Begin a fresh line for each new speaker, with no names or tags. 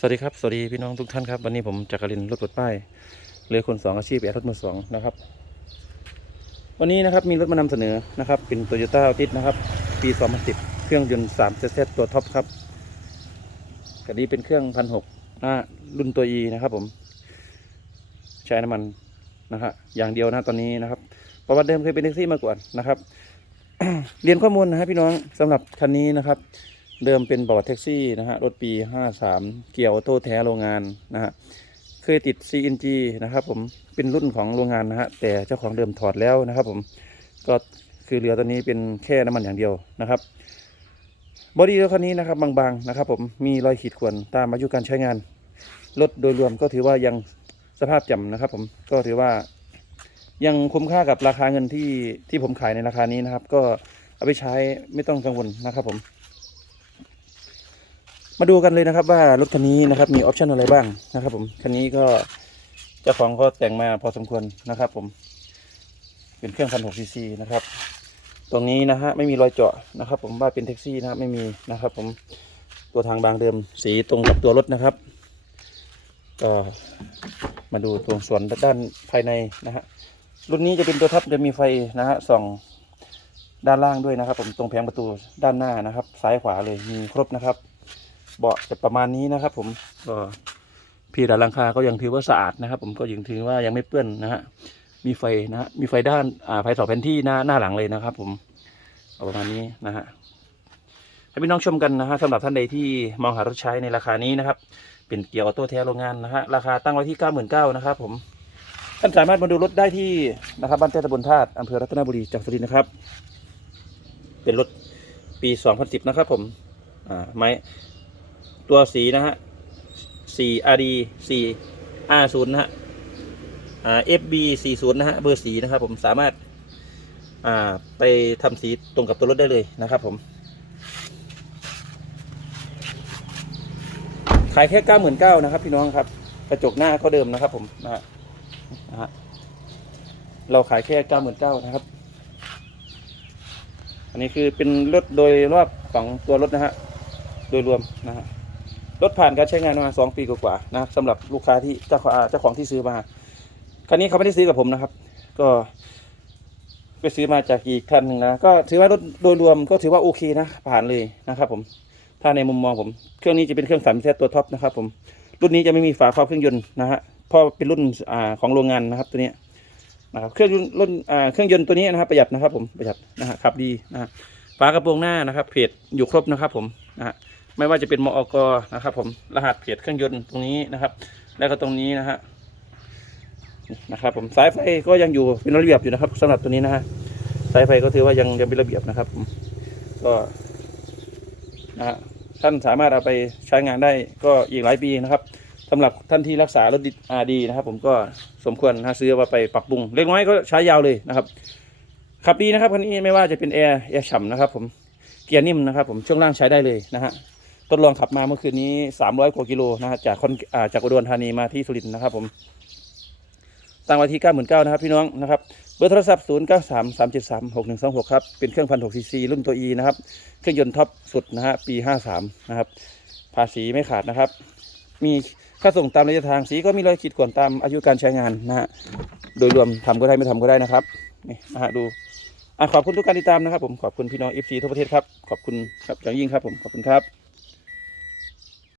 สวัสดีครับ สวัสดีพี่น้องทุกท่านครับ วันนี้ผมจักรินทร์รถปลดป้ายเรือคนสองอาชีพแอร์รถมือสองนะครับ วันนี้นะครับมีรถมานำเสนอนะครับ เป็นโตโยต้าติดนะครับ ปี 2010 เครื่องยนต์3 z z ตัวท็อปครับกันนี้เป็นเครื่องพันหกรุ่นตัว E นะครับผม ใช้น้ำมันนะฮะอย่างเดียวนะตอนนี้นะครับประวัติเดิมเคยเป็นแท็กซี่มาก่อนนะครับ เรียนข้อมูลนะฮะพี่น้องสำหรับคันนี้นะครับ เดิมเป็นประวัติแท็กซี่นะฮะรถปี 53 เกี่ยร์ออโต้แท้โรงงานนะฮะเคยติด CNG นะครับผมเป็นรุ่นของโรงงานนะฮะแต่เจ้าของเดิมถอดแล้วนะครับผมก็คือเรือตัวนี้เป็นแค่น้ำมันอย่างเดียวนะครับบอดี้รถคันนี้นะครับบางๆนะครับผมมีรอยขีดข่วนตามอายุการใช้งานรถโดยรวมก็ถือว่ายังสภาพจำนะครับผมก็ถือว่ายังคุ้มค่ากับราคาเงินที่ที่ผมขายในราคานี้นะครับ ก็เอาไปใช้ไม่ต้องกังวลนะครับผม มาดูกันเลยนะครับว่ารถคันนี้นะครับมีออปชันอะไรบ้างนะครับ ผมคันนี้ก็เจ้าของก็แต่งมาพอสมควรนะครับ ผม เป็นเครื่องพันหกซีซีนะครับ ตรงนี้นะฮะไม่มีรอยเจาะนะครับ ผมว่าเป็นแท็กซี่นะครับไม่มีนะครับ ผมตัวทางบางเดิมสีตรงกับตัวรถนะครับ ก็มาดูตรงส่วนด้านภายในนะฮะรุ่นนี้จะเป็นตัวท็อปจะมีไฟนะฮะส่องด้านล่างด้วยนะครับ ผมตรงแผงประตูด้านหน้านะครับ ซ้ายขวาเลยมีครบนะครับ เบาะจะประมาณนี้นะครับ ผมก็พี่ดาลังคาก็ยังถือว่าสะอาดนะครับ ผมก็ยังถือว่ายังไม่เปื้อนนะฮะมีไฟนะฮะมีไฟด้านอ่าไฟสองแผ่นที่หน้าหน้าหลังเลยนะครับ ผมเอาประมาณนี้นะฮะให้พี่น้องชมกันนะฮะสำหรับท่านใดที่มองหารถใช้ในราคานี้นะครับ เป็นเกียร์ออโต้แท้โรงงานนะฮะราคาตั้งไว้ที่เก้าหมื่นเก้านะครับ ผมท่านสามารถมาดูรถได้ที่นะครับบ้านแต้ตำบลธาตุอำเภอรัตนบุรีจังหวัดสุรินทร์นะครับ เป็นรถปี 2010 นะครับ ผมอ่าไม้ ตัวสีนะฮะ4 RD 4 R0 นะฮะอ่า FB 40นะฮะเบอร์สีนะครับผมสามารถอ่าไปทำสีตรงกับตัวรถได้เลยนะครับผมขายแค่99,000นะครับ พี่น้องครับกระจกหน้าก็เดิมนะครับ ผมนะฮะเราขายแค่99,000นะครับ อันนี้คือเป็นรถโดยรอบของตัวรถนะฮะโดยรวมนะฮะ รถผ่านการใช้งานมาสองปีกว่าๆนะครับสำหรับลูกค้าที่เจ้าของเจ้าของที่ซื้อมาคันนี้เขาไม่ได้ซื้อกับผมนะครับ ก็ไปซื้อมาจากอีกคันหนึ่งนะก็ถือว่ารถโดยรวมก็ถือว่าโอเคนะผ่านเลยนะครับ ผมถ้าในมุมมองผม เครื่องนี้จะเป็นเครื่องสามแทตัวท็อปนะครับ ผมรุ่นนี้จะไม่มีฝาครอบเครื่องยนต์นะฮะเพราะเป็นรุ่นอ่าของโรงงานนะครับตัวนี้นะครับเครื่องยนต์รุ่นอ่าเครื่องยนต์ตัวนี้นะครับประหยัดนะครับ ผมประหยัดนะฮะขับดีนะฮะฝากระโปรงหน้านะครับเพจอยู่ครบนะครับ ผมนะฮะ ไม่ว่าจะเป็นมอกนะครับ ผมรหัสเพจเครื่องยนต์ตรงนี้นะครับ แล้วก็ตรงนี้นะฮะนะครับ ผมสายไฟก็ยังอยู่เป็นระเบียบอยู่นะครับสำหรับตัวนี้นะฮะสายไฟก็ถือว่ายังยังเป็นระเบียบนะครับผมก็นะฮะท่านสามารถเอาไปใช้งานได้ก็อีกหลายปีนะครับสำหรับท่านที่รักษารถดีอาดีนะครับ ผมก็สมควรนะซื้อมาไปปรับปรุง เล็กน้อยก็ใช้ยาวเลยนะครับขับดีนะครับคันนี้ไม่ว่าจะเป็นแอร์แอร์ฉ่ำนะครับ ผมเกียร์นิ่มนะครับ ผมช่วงล่างใช้ได้เลยนะฮะ ทดลองขับมาเมื่อคืนนี้ 300 กว่ากิโลนะฮะจากคนอ่าจากอุดรธานีมาที่สุรินทร์นะครับผมตั้งไว้ที่ 99,000นะครับพี่น้องนะครับเบอร์โทรศัพท์ 0 9 3 3 7 3 6 1 2 6 ครับ เป็นเครื่องพันหกซีซีรุ่นตัว E นะครับ เครื่องยนต์ท็อปสุดนะฮะปี 53 นะครับ ภาษีไม่ขาดนะครับ มีค่าส่งตามระยะทางสีก็มีรอยขีดข่วนตามอายุการใช้งานนะฮะ โดยรวมทำก็ได้ไม่ทำก็ได้นะครับ นี่นะฮะดูอะขอบคุณทุกการติดตามนะครับผม ขอบคุณพี่น้อง FC ทั่วประเทศครับ ขอบคุณครับอย่างยิ่งครับผม ขอบคุณครับ